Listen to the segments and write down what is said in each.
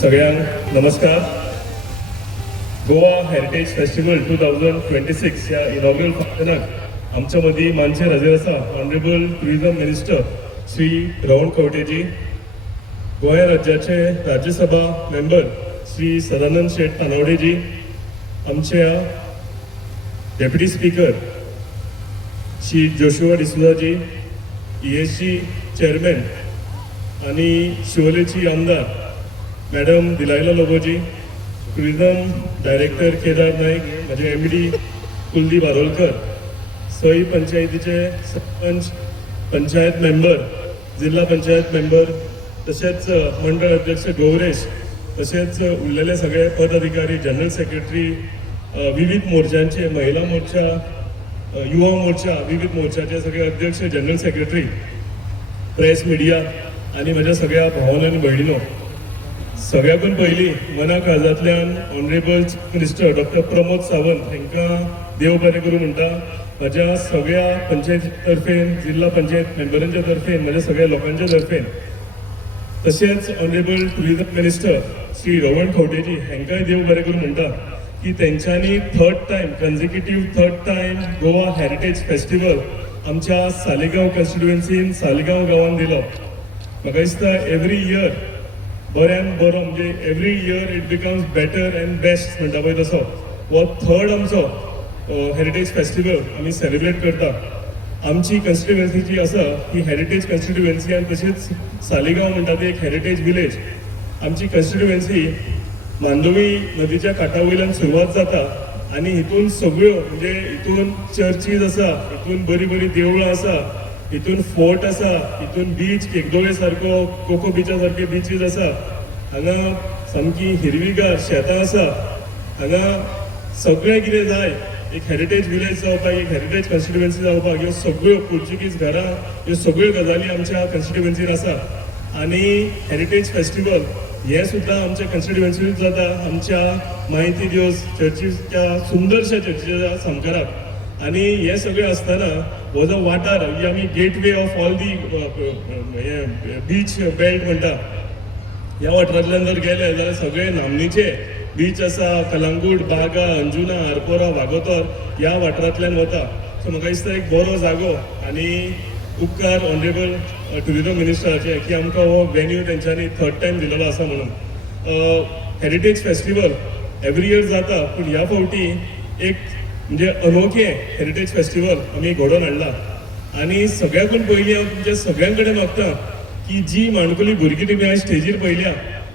सगळ्यांक नमस्कार. Goa heritage festival 2026 ह्या इनॉग्रल फंक्शनाक आमच्या मदीं मानशेर हजर आसा ऑनरेबल टुरिझम मिनिस्टर श्री रवण खंवटेजी, गोंय राज्याचे राज्यसभा मेंबर श्री सदानंद शेट तानवडेजी, आमच्या deputy speaker Shri Joshua डिसुजाजी, ESG chairman आणि शिवोलेची आमदार madam दिलायला लोबोजी, tourism director Kedar Naik, माझे MD कुलदीप आरोलकर, सई पंचायतीचे सरपंच, पंचायत मेंबर, जिल्हा पंचायत मेंबर, तसेच मंडळ अध्यक्ष गौरेश, तसेच उरलेले सगळे पदाधिकारी, जनरल सेक्रेटरी, विविध मोर्चांचे, महिला मोर्चा, युवा मोर्चा, विविध मोर्चाचे सगळे अध्यक्ष, जनरल सेक्रेटरी, प्रेस मिडिया आणि माझ्या सगळ्या भावांनो आणि भयणींनो, सगळ्याकून पयलीं मना काळजांतल्यान honourable chief minister doctor Pramod Sawant हांकां देव बरें करूं म्हणटा. माझ्या सगळ्या पंचायती तर्फेन, जिल्हा पंचायत मेंबरांच्या तर्फेन, माझ्या सगळ्या लोकांच्या तर्फेन, तशेंच ऑनरेबल टुरिझम मिनिस्टर श्री रवण खंवटेजी हांकांय देव बरें करूं म्हणटा की तेंच्यांनी third time Goa heritage festival आमच्या सालिगांव कॉन्स्टिट्युएन्सीन सालिगांव गांवांत दिलो. म्हाका दिसता एवरी इयर बऱ्यान बरो, म्हणजे every year it becomes better and best म्हणटा पळय तसो हो थर्ड आमचो हेरिटेज फेस्टिवल आमी सेलिब्रेट करता. आमची कॉन्स्टिट्युएन्सी जी आसा ही हेरिटेज कॉन्स्टिट्युएन्सी आनी तशीच सालिगांव म्हणटा ती एक हेरिटेज विलेज. आमची कॉन्स्टिट्युएन्सी मांडोवी नदीच्या कांठा वयल्यान सुरवात जाता आनी हितून सगळ्यो, म्हणजे हितून चर्चीज आसा, हितून बरी बरी देवळां आसा, हितून फोर्ट आसा, हितून बीच केकदोळे सारको, कोको बीचा सारके बीचीज आसा, हांगा सामकी हिरवीगार शेतां आसा, हांगा सगळें कितें जाय एक हेरिटेज विलेज जावपाक, एक हेरिटेज कॉन्स्टिट्युएन्सी जावपाक, ह्यो सगळ्यो पोर्चुगीज घरां, ह्यो सगळ्यो गजाली आमच्या कॉन्स्टिट्युएन्सीन आसा. आनी हेरिटेज फेस्टिवल हे सुद्दां आमच्या कॉन्स्टिट्युएन्सीन जाता आमच्या माहिती दिवस चर्चीच्या सुंदरशा चर्चीच्या संवकाराक. आनी हे सगळें आसतना हो जो वाठार आमी gateway of all the beach belt म्हणटा, ह्या वाठारांतल्यान जर गेले जाल्यार सगळे नामनेचे बीच आसा, कलंगूट, बागा, अंजुना, आरपोरा, वागोतोर ह्या वाठारांतल्यान वता. सो म्हाका दिसता एक बरो जागो आनी उपकार ऑनरेबल टुरिझम मिनिस्टराचे की आमकां हो वेन्यू तेंच्यांनी थर्ड टायम दिलेलो आसा म्हणून. हेरिटेज फेस्टिवल एवरी इयर जाता, पूण ह्या फावटी एक म्हणजे अनोखें हेरिटेज फेस्टिवल आमी घडोवन हाडला. आनी सगळ्याकून पयलीं हांव तुमच्या सगळ्यां कडेन मागता की जी माणकुली भुरगीं तुमी आयज स्टेजीर पयल्या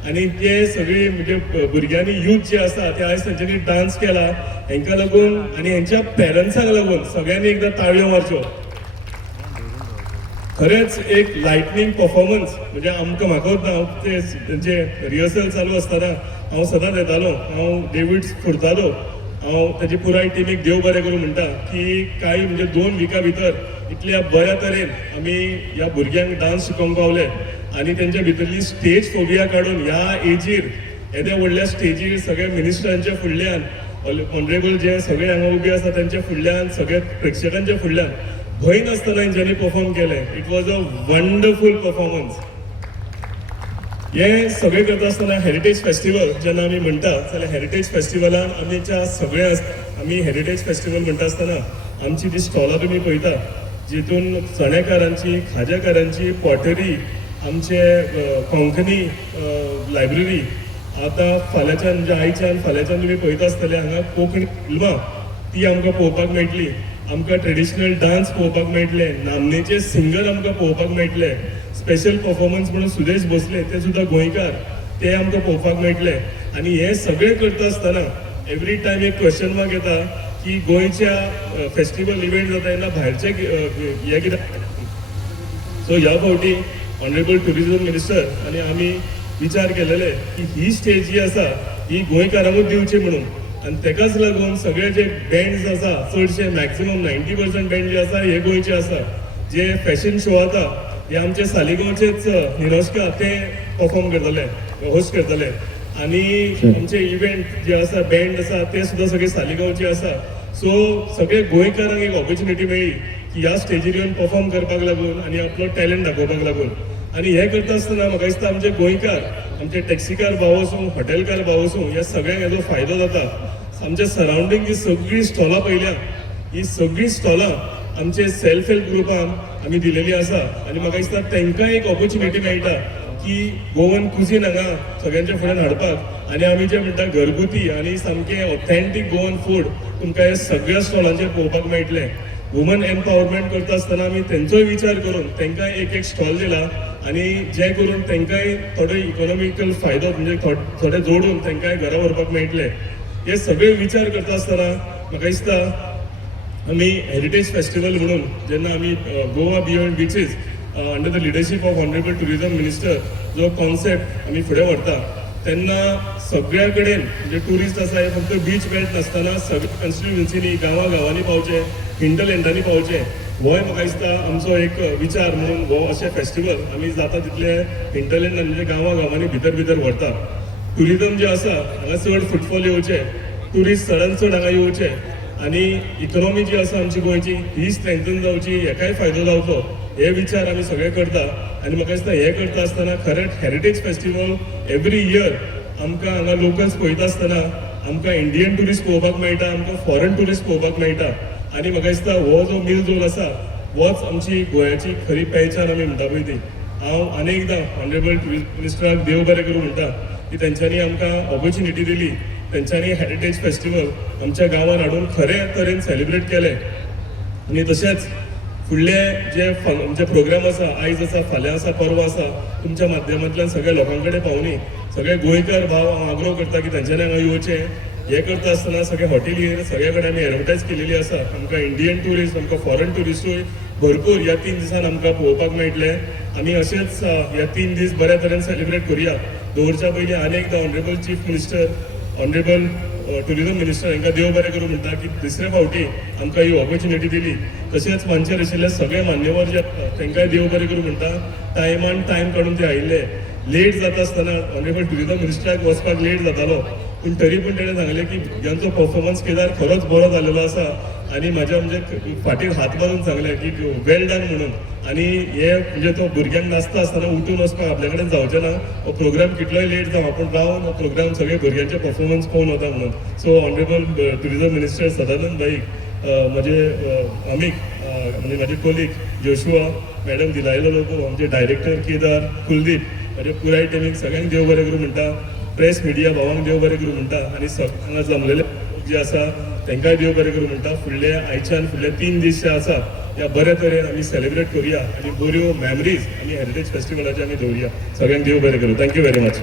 आनी ते सगळी म्हणजे भुरग्यांनी यूथ जे आसा ते आयज तेंच्यांनी डान्स केला, हांकां लागून आनी हेंच्या पेरंट्सांक लागून सगळ्यांनी एकदां ताळयो मारच्यो. खरेंच एक लायटनींग परफॉर्मन्स, म्हणजे आमकां म्हाका हांव तेंचे रिहर्सल चालू आसतना हांव सदांच येतालो, हांव डेविड फुरतालो, हांव तेजी पुराय टिमीक देव बरें करूं म्हणटा की काही म्हणजे 2 विका भितर इतल्या बऱ्या तरेन आमी ह्या भुरग्यांक डान्स शिकोवंक पावले आनी तेंच्या भितरली स्टेज फोबिया काडून ह्या एजीर येद्या व्हडल्या स्टेजीर सगळ्या मिनिस्टरांच्या फुडल्यान, ऑनरेबल जे सगळे हांगा उबे आसा तेंच्या फुडल्यान, सगळ्या प्रेक्षकांच्या फुडल्यान भंय नासतना हेंच्यांनी परफॉर्म केलें. It was a wonderful performance. हे सगळें करता आसतना हेरिटेज फेस्टिवल जेन्ना आमी म्हणटा जाल्यार हेरिटेज फेस्टिवलान आमच्या सगळें आसता. आमी हेरिटेज फेस्टिवल म्हणटा आसतना आमची जी स्टॉलां तुमी पळयता जितून चणेकारांची, खाज्याकारांची, पॉटरी, आमचे कोंकणी लायब्ररी, आतां फाल्यांच्यान म्हणजे आयच्यान फाल्यांच्यान तुमी पळयता आसतले हांगा कोंकणी फिल्मां ती आमकां पळोवपाक मेळटली, आमकां ट्रेडिशनल डान्स पळोवपाक मेळटले, नामनेचे सिंगर आमकां पळोवपाक मेळटले, स्पेशल परफॉर्मन्स म्हणून सुदेश भोसले ते सुद्दां गोंयकार ते आमकां पळोवपाक मेळटले. आनी हे सगळें करता आसतना एवरी टायम एक क्वेश्चन मार्क येता की गोंयच्या फेस्टिवल इव्हेंट जाता तेन्ना भायरचे हे कित्याक. सो ह्या फावटी ऑनरेबल टुरिझम मिनिस्टर आनी आमी विचार केलेले की ही स्टेज जी आसा ही गोंयकारांकूच दिवची म्हणून. आनी तेकाच लागून सगळे जे बँड्स आसा चडशे मॅक्सिमम 90% बँड जे आसा हे गोंयचे आसा. जे फॅशन शो आता हे आमचे सालिगांवचेच निरोस्का ते परफॉर्म करतले, होस्ट करतले. आनी आमचे इव्हेंट जे आसा बँड आसा ते सुद्दां सगळे सालिगांवचे आसा. सो सगळे गोंयकारांक एक ऑपॉर्च्युनिटी मेळ्ळी की ह्या स्टेजीर येवन परफॉर्म करपाक लागून आनी आपलो टॅलंट दाखोवपाक लागून. आनी हे करता आसतना म्हाका दिसता आमचे गोंयकार आमचे टॅक्सीकार भाव आसूं हॉटेलकार भाव आसूं ह्या सगळ्यांक हेजो फायदो जाता. आमच्या सरावंडींग ही सगळीं स्टॉलां पयल्या ही सगळीं स्टॉलां आमचे सेल्फ हेल्प ग्रुपान आमी दिलेली आसा आनी म्हाका दिसता तांकां एक ऑपॉर्च्युनिटी मेळटा की गोवन कुझीन हांगा सगळ्यांच्या फुड्यान हाडपाक आनी आमी जें म्हणटा घरगुती आनी सामकें ऑथेंटीक गोवन फूड तुमकां हे सगळ्या स्टॉलांचेर पळोवपाक मेळटलें. वुमन एम्पावरमेंट करता आसतना आमी तेंचोय विचार करून तांकां एक एक स्टॉल दिला आनी जे करून तांकांय थोडो इकॉनॉमिकल फायदो म्हणजे थोडे जोडून तांकांय घरा व्हरपाक मेळटले. हे सगळे विचार करता आसतना म्हाका दिसता आमी हेरिटेज फेस्टिवल म्हणून जेन्ना आमी Goa beyond beaches under the leadership of honourable tourism minister जो कॉन्सेप्ट आमी फुडें व्हरता तेन्ना सगळ्या कडेन म्हणजे ट्युरिस्ट आसा हे फक्त बीच बेल्ट नासतना सगळ्या कॉन्स्टिट्युएन्सीनी गांवांनी पावचे हिंटरलँडांनी पावचे होय म्हाका दिसता आमचो एक विचार म्हणून हो अशें फेस्टिवल आमी जाता तितले हिंटरलँडान म्हणजे गांवांनी भितर व्हरता. ट्युरिझम जे आसा हांगा चड फुटफॉल येवचे ट्युरिस्ट चडांत चड हांगा येवचे आनी इकॉनॉमी जी आसा आमची गोंयची ही स्ट्रेंथन जावची हेकाय फायदो जावचो हे विचार आमी सगळे करता. आनी म्हाका दिसता हे करता आसतना खरेंच हेरिटेज फेस्टिवल एवरी इयर आमकां हांगा लोकल्स पळयता आसतना आमकां इंडियन ट्युरिस्ट पळोवपाक मेळटा आमकां फॉरेन ट्युरिस्ट पळोवपाक मेळटा आनी म्हाका दिसता हो जो मिलजोल आसा होच आमची गोंयाची खरी पहचान आमी म्हणटा पळय ती. हांव आनी एकदां ऑनरेबल मिनिस्टराक देव बरें करूं म्हणटा की तेंच्यांनी आमकां ऑपॉर्च्युनिटी दिली तेंच्यांनी हेरिटेज फेस्टिवल आमच्या गांवांत हाडून खरे तरेन सेलिब्रेट केलें आनी तशेंच फुडले जे प्रोग्राम आसा आयज आसा फाल्यां आसा परवा आसा तुमच्या माध्यमांतल्यान सगळ्या लोकां कडेन पावनी सगळे गोंयकार भाव हांव आग्रो करता की तेंच्यांनी हांगा येवचें. हे करता आसतना सगळे हॉटेलीर सगळे कडेन आमी एडवर्टायज केलेली आसा आमकां इंडियन ट्युरिस्ट आमकां फॉरेन ट्युरिस्टूय भरपूर ह्या 3 दिसान आमकां पळोवपाक मेळटले. आमी अशेंच ह्या 3 दीस बऱ्या तरेन सेलिब्रेट करुया. दवरच्या पयलीं आनी एकदां honourable chief minister honourable tourism minister हांकां देव बरें करूं म्हणटा की तिसरे फावटी आमकां ही ऑपॉर्च्युनिटी दिली. तशेंच मंचार आशिल्ले सगळे मान्यवर जे तांकांय देव बरें करूं म्हणटा टायमान टायम काडून ते आयिल्ले. लेट जाता आसतना ऑनरेबल टुरिझम मिनिस्टराक वचपाक लेट जातालो पूण तरी पूण ताणें सांगलें की भुरग्यांचो परफॉर्मन्स केदार खरोच बरो जाल्लो आसा आनी म्हाज्या म्हणजे फाटीर हात मारून सांगलें की वेल डन म्हणून. आनी हे म्हणजे तो भुरग्यांक नाचता आसतना उठून वचपाक आपल्या कडेन जावचें ना हो प्रोग्राम कितलोय लेट जावं पूण रावन हो प्रोग्राम सगळे भुरग्यांचे परफॉर्मन्स पळोवन वता म्हणून. So honourable tourism minister Sadanand भाईक म्हजे अमीक म्हणजे म्हाजे कोलीग जोशुआ मॅडम दिलायलो लोको आमचे डायरेक्टर केदार कुलदीप म्हाजे पुराय टिमीक सगळ्यांक देव बरें करूं म्हणटा. प्रेस मिडिया भावांक देव बरें करूं म्हणटा आनी हांगा जमलेले जे आसा तांकांय देव बरें करूं म्हणटा. फुडले 3 दीस जे आसा ह्या बऱ्या तरेन आमी सेलिब्रेट करुया आनी बऱ्यो मेमरीज आमी हेरिटेज फेस्टिवलाचे आमी दवरुया. सगळ्यांक देव बरें करूं. Thank you very much.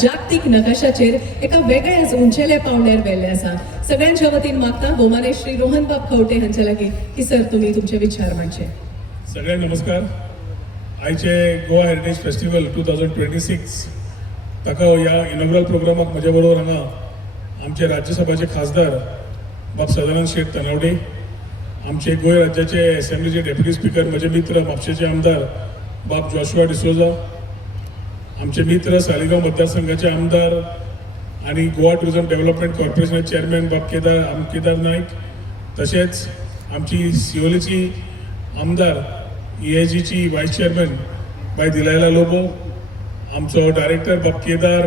जागतिक नकाशाचेर एका वेगळ्याच उंचेल्या पावंड्यार व्हेल्ले आसा. सगळ्यांच्या वतीन मागता भोवमाने श्री रोहन बाब खवटे हांच्या लागीं की सर तुमी तुमचे विचार मांडचे. सगळ्यांक नमस्कार. आयचे गोवा हेरिटेज फेस्टिवल 2026 ताका ह्या इनॉग्रल प्रोग्रामाक म्हजे बरोबर हांगा आमचे राज्यसभाचे खासदार बाब सदानंद शेट तनावडे आमचे गोंय राज्याचे असेंब्लीचे डेप्युटी स्पीकर म्हजे मित्र म्हापशेचे आमदार बाब जोशुआ डिसोजा आमचे मित्र सालिगांव मतदारसंघाचे आमदार आणि गोवा टुरिझम डेव्हलपमेंट कॉर्पोरेशनाचे चेअरमॅन बाब केदार नायक तशेंच आमची सिओलीची आमदार EIGची वायस चेअरमॅन बाय दिलायला लोबो आमचो डायरेक्टर बाब केदार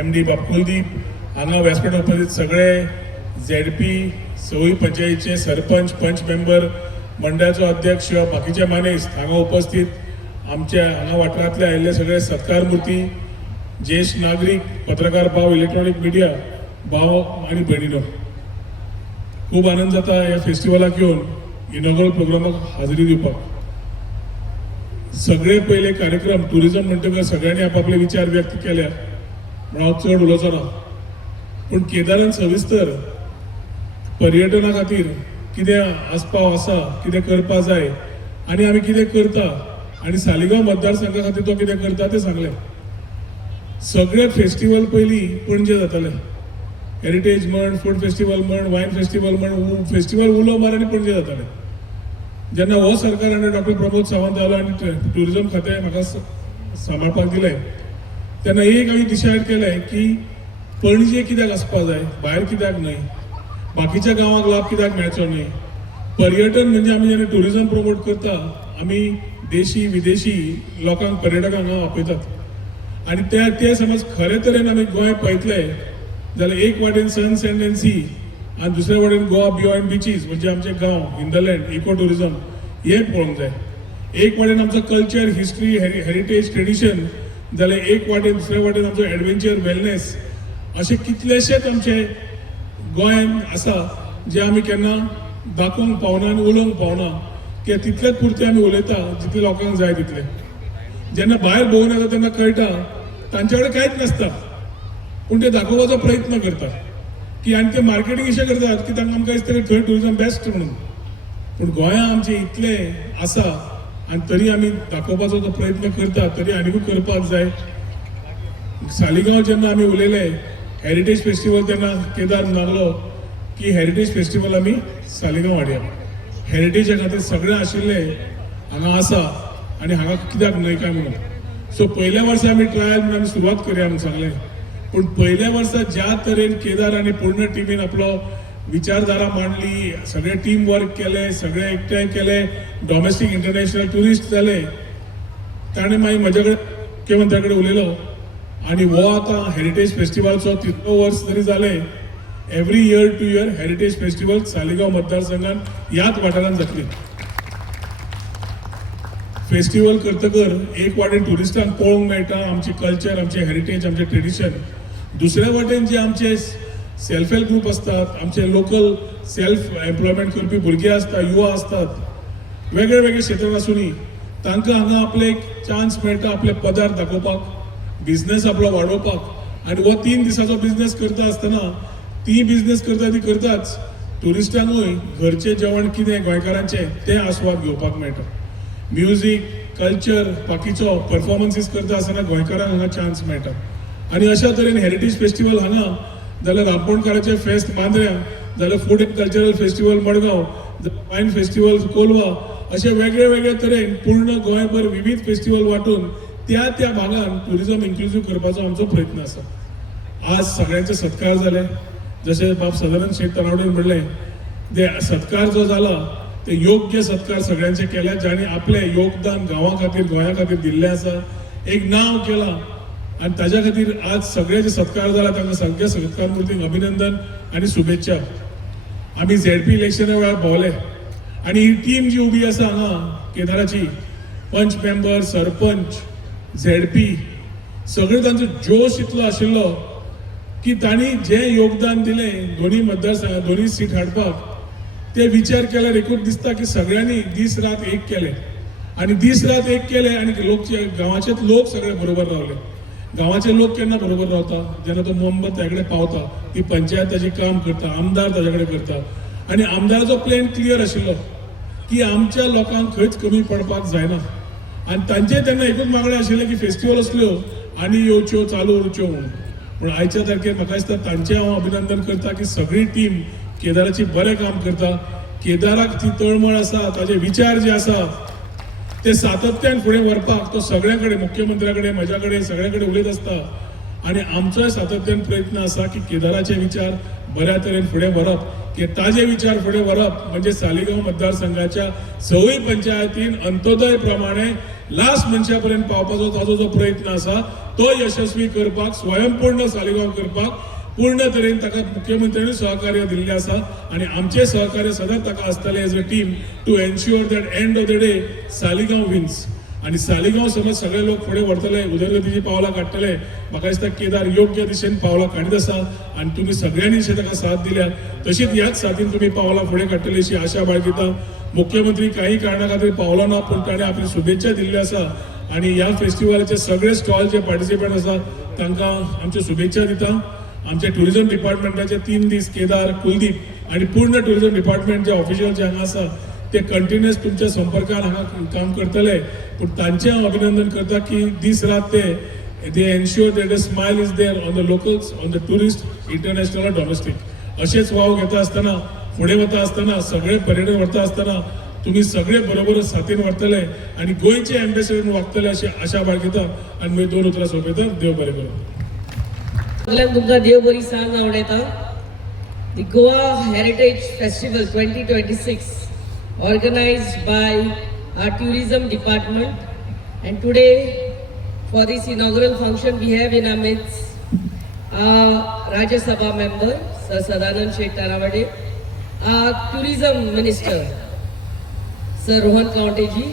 MD बाब कुलदीप हांगा व्यासपीठ उपस्थित सगळे ZP सवय पंचायतीचे सरपंच पंच मेंबर मंडळाचो अध्यक्ष किंवा बाकीचे मानेस हांगा उपस्थित आमच्या हांगा वाठारांतले आयिल्ले सगळे सत्कार मुर्ती ज्येष्ठ नागरीक पत्रकार भाव इलेक्ट्रॉनिक मिडिया भाव आनी भयणीनो खूब आनंद जाता ह्या फेस्टिवलाक येवन इनॉग्रल प्रोग्रामाक हाजरी दिवपाक. सगळे पयले कार्यक्रम टुरिझम म्हणटकच सगळ्यांनी आपापले विचार व्यक्त केल्या म्हण हांव चड उलोवचो ना पूण केदारान सविस्तर पर्यटना खातीर कितें आस्पाव आसा कितें करपा जाय आनी आमी कितें करता आनी सालिगांव मतदारसंघा खातीर तो कितें करता तें सांगलें. सगळे फेस्टिवल पयलीं पणजे जाताले हेरिटेज म्हण फूड फेस्टिवल म्हण वायन फेस्टिवल म्हण फेस्टिवल उलो मार आनी पणजे जाताले. जेन्ना हो सरकार आनी डॉक्टर प्रमोद सावंत आलो आनी टुरिझम खातें म्हाका सांबाळपाक दिलें तेन्ना एक हांवें डिसायड केलें की पणजे कित्याक आसपा जाय भायर कित्याक न्हय बाकीच्या गांवांक लाभ कित्याक मेळचो न्हय. पर्यटन म्हणजे आमी जेन्ना टुरिझम प्रमोट करता आमी देशी विदेशी लोकांक पर्यटकांक हांगा आपयतात आणि ते समज खरे तरेन आमी गोंय पळयतले जाल्यार एक वाटेन सन सँड एंड सी आणि दुसऱ्या वाटेन गोवा बियॉन्ड बिचीस म्हणजे आमचे गांव हिंदलँड इको टुरिझम हे पळोवंक जाय. एक वाटेन आमचो कल्चर हिस्ट्री हेरिटेज ट्रेडिशन जाल्यार एक वाटेन दुसऱ्या वाटेन आमचो एडवेंचर वेलनेस असे कितलेशेच आमचे गोंयान आसा जे आमी केन्ना दाखोवंक पावना आनी उलोवंक पावना की तितलेच पुरते आमी उलयता जितले लोकांक जाय तितले. जेन्ना भायर भोंवून येता तेन्ना कळटा तांचे कडेन कांयच नासता पूण ते दाखोवपाचो प्रयत्न करता की आनी ते मार्केटींग अशें करतात की तांकां आमकां दिसता की थंय टुरिझम बेस्ट म्हणून. पूण गोंया आमचे इतले आसा आनी तरी आमी दाखोवपाचो जो प्रयत्न करता तरी आनिकूय करपाक जाय. सालिगांव जेन्ना आमी उलयले हेरिटेज फेस्टिवल तेन्ना केदार म्हणलो की हेरिटेज फेस्टिवल आमी सालिगांव हाडया. हेरिटेजा खातीर सगळें आशिल्लें हांगा आसा आनी हांगा कित्याक न्हय काय म्हणून. सो पयल्या वर्सा आमी ट्रायल म्हणून आमी सुरवात करया म्हणून सांगलें. पूण पयल्या वर्सा ज्या तरेन केदार आनी पूर्ण टिमीन आपलो विचारधारा मांडली, सगळे टीम वर्क केले, सगळे एकठांय केले, डॉमेस्टीक इंटरनॅशनल टुरिस्ट जाले. ताणें मागीर म्हजे कडेन मुख्यमंत्र्या कडेन उलयलो आनी हो आतां हेरिटेज फेस्टिवलचो 3रो वर्स जरी जालें every year to year heritage festival Saligao मतदारसंघान ह्याच वाठारांत जातली. फेस्टिवल करतकर एक वाटेन टुरिस्टांक पळोवंक मेळटा आमचे कल्चर, आमचे हेरिटेज, आमचे ट्रेडिशन. दुसऱ्या वाटेन जे आमचे सेल्फ हेल्प ग्रुप असतात, आमचे लोकल सेल्फ एम्प्लॉयमेंट करपी भुरगे असतात, युवा असतात, वेगळे वेगळे क्षेत्रांत आसूनी तांकां हांगा आपले एक चान्स मेळटा आपले पदार्थ दाखोवपाक, बिझनेस आपलो वाडोवपाक. आनी हो 3 दिसाचो बिझनेस करता आसतना ती बिझनेस करता ती करताच टुरिस्टांकूय घरचें जेवण कितें गोंयकारांचें तें आस्वाद घेवपाक मेळटा. म्युझीक, कल्चर, बाकीचो परफॉर्मन्सीस करता आसतना गोंयकारांक हांगा चान्स मेळटा. आनी अशा तरेन हेरिटेज फेस्टिवल हांगा जाल्यार रामपोणकाराचें फेस्त मांद्र्यां, जाल्यार food end cultural festival Madgaon, जाल्यार वायन फेस्टिवल कोलवा, अशे वेगळे वेगळे तरेन पूर्ण गोंयभर विविध फेस्टिवल वांटून त्या त्या भागान टुरिझम इन्क्लुसीव करपाचो आमचो प्रयत्न आसा. आज सगळ्यांचे सत्कार जाले, जशें बाब सदानंद शेट तरावडेन म्हणलें ते सत्कार जो जाला ते योग्य सत्कार सगळ्यांचे केल्या ज्यांनी आपले योगदान गांवा खातीर गोंया खातीर दिल्लें आसा, एक नांव केलां आनी ताज्या खातीर आज सगळे जे सत्कार जाला तांकां सगळ्या सत्कार मुर्तींक अभिनंदन आनी शुभेच्छा. आमी झेडपी इलेक्शना वेळार भोंवले आनी ही टीम जी उबी आसा हांगा केदाराची, पंच मेंबर, सरपंच, झेडपी, सगळे तांचो जोश इतलो आशिल्लो की तांणी जें योगदान दिलें दोनी मतदारसंघात दोनी सीट हाडपाक ते विचार केल्यार एकूच दिसता की सगळ्यांनी दीस रात एक केले आनी दीस रात एक केले आनी लोक गांवाचेच लोक सगळे बरोबर रावले. गांवाचे लोक केन्ना बरोबर रावता जेन्ना तो मोहम्मद ताजे कडेन पावता, ती पंचायत ताजें काम करता, आमदार ताजे कडेन करता आनी आमदाराचो प्लॅन क्लियर आशिल्लो की आमच्या लोकांक खंयच कमी पडपाक जायना. आनी तांचे तेन्ना एकूच मागणें आशिल्लें की फेस्टिवल असल्यो आनी येवच्यो चालू उरच्यो म्हणून. पूण आयच्या तारखेर म्हाका दिसता तांचें हांव अभिनंदन करता की सगळी टीम केदाराची बरें काम करता. केदाराक ती तळमळ आसा, ताजे विचार जे आसा ते सातत्यान फुडें व्हरपाक तो सगळ्यां कडेन, मुख्यमंत्र्या कडेन, म्हज्या कडेन, सगळ्या कडेन उलयत आसता. आनी आमचोय सातत्यान प्रयत्न आसा की केदाराचे विचार बऱ्या तरेन फुडें व्हरप, की ताजे विचार फुडें व्हरप म्हणजे सालिगांव मतदारसंघाच्या सवय पंचायतीन अंत्योदय प्रमाणे लास्ट मनशा पर्यंत पावपाचो ताजो जो प्रयत्न आसा तो यशस्वी करपाक, स्वयंपूर्ण सालिगांव करपाक पूर्ण तरेन ताका मुख्यमंत्र्यांनी सहकार्य दिल्लें आसा आनी आमचे सहकार्य सदांच ताका आसतलें as a team to ensure that end of the day Saligao wins. आनी सालिगांव समज सगळे लोक फुडें व्हरतले, उदरगतीची पावलां काडटले, म्हाका दिसता केदार योग्य दिशेन पावलां काडीत आसा आनी तुमी सगळ्यांनी अशें ताका साथ दिल्या तशीच ह्याच साथीन तुमी पावलां फुडें काडटली अशी आशा बाळगिता. मुख्यमंत्री काही कारणा खातीर पावलो ना पूण ताणें आपली शुभेच्छा दिल्ल्यो आसा आनी ह्या फेस्टिवलाचे सगळे स्टॉल जे पार्टिसिपेंट आसा तांकां आमच्यो शुभेच्छा दिता. आमचे टुरिझम डिपार्टमेंटाचे 3 दीस केदार, कुलदीप आणि पूर्ण टुरिझम डिपार्टमेंट जे ऑफिशियल जे हांगा आसा ते कंटिन्युअस तुमच्या संपर्कान हांगा काम करतले. पूण तांचें हांव अभिनंदन करता की दीस रात ते ensure that a smile is there on the locals, on the tourist, international और डॉमेस्टीक. अशेंच वाव घेता आसतना, फुडें वता आसतना, सगळे पर्यटन व्हरता आसतना तुम्ही सगळे बरोबर साथीन व्हरतले आनी गोंयचे एम्बेसडर वागतले अशी आशा बाळगिता आनी मी 2 उतरां सोंपयता. देव बरें करूं. सगळ्यांक तुमकां देव बरी सांग आवडयता. The Goa Heritage Festival 2026 organized by our tourism department, and today for this inaugural function, we have in our midst our Rajya Sabha member, Sir Sadanand Sheikh Tarawade, our Tourism Minister, Sir Rohan Kaunteji,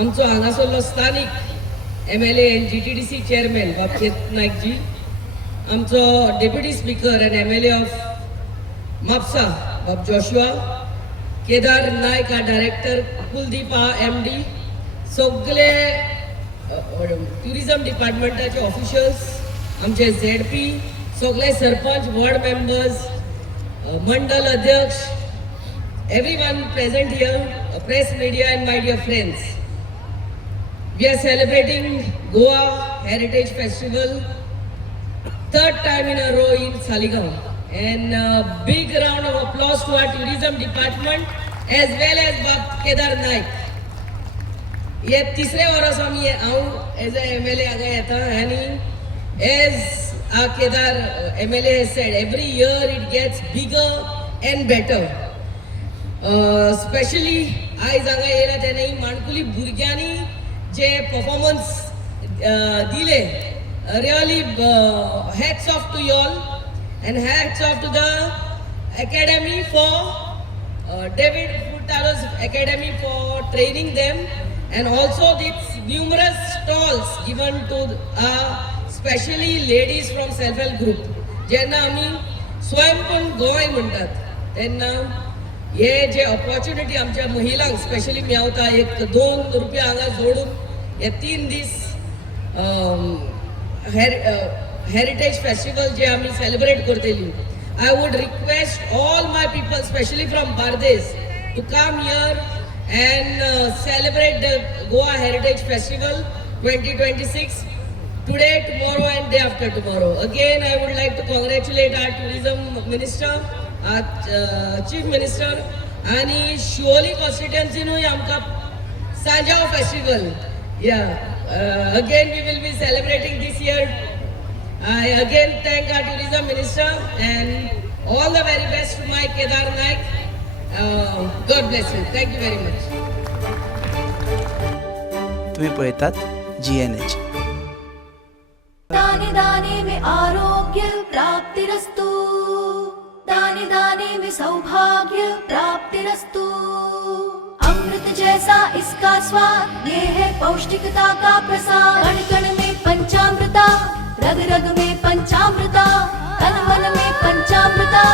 आमचो हांगासरलो स्थानिक MLA and GTDC Chairman Bab Chetan Naik ji, आमचो Deputy Speaker and MLA of MAPSA Bab Joshua, Kedar Naik our Director, Kuldeep our MD, सगळे tourism डिपार्टमेंटाचे officials, आमचे ZP, सगळे sarpanch, ward members, मंडल अध्यक्ष, everyone present here, press media and my dear friends. We are celebrating Goa Heritage Festival, third time in a row in Saligaon. And a big round of applause to our tourism department as well as Bab Kedar Naik. ये तीसरे वर्ष हम ये आऊँ as a MLA आ गया था and as our Kedar MLA has said, every year it gets bigger and better. Especially आयज हांगा येयला तेन्ना माणकुली भुरग्यांनी जे परफॉर्मन्स दिले, really hats off to you all and hats off to the academy for David Furtado's academy for training them. And also these numerous stalls given to specially ladies from self-help group. ज्यांना आम्ही स्वयंपूर्ण गोंय म्हणतात त्यांना हे जे opportunity आमच्या महिलांक specially मेळता, एक 2 रुपया हांगा जोडून हे 3 दीस हेरिटेज फेस्टिवल जे आम्ही सेलिब्रेट करतली. I would request all my people, especially from Bardes, to come here and celebrate the Goa Heritage Festival 2026 today, tomorrow and day after tomorrow. Again, I would like to congratulate our tourism minister, our chief minister, and Shioli constituency nu amka Sanjao festival. Yeah, again we will be celebrating this year. I again thank our tourism minister and all the very best to my Kedar Naik. God bless you. Thank you very much. तुम्ही पळयतात GNH. दाने दाने में आरोग्य प्राप्तिरस्तु, दाने दाने में सौभाग्य प्राप्तिरस्तु। अमृत जैसा इसका स्वाद, ये है पौष्टिकता का प्रसाद। कण कण में पंचामृता, रग रग में पंचामृता, तन मन में पंचामृता,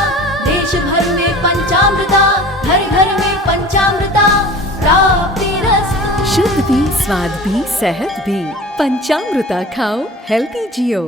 देश भर में पंचामृता, घर घर में पंचामृता प्राप्तिरस्तु। शुद्ध भी, स्वाद भी, सेहत भी। पंचामृता खाओ, हेल्थी जियो।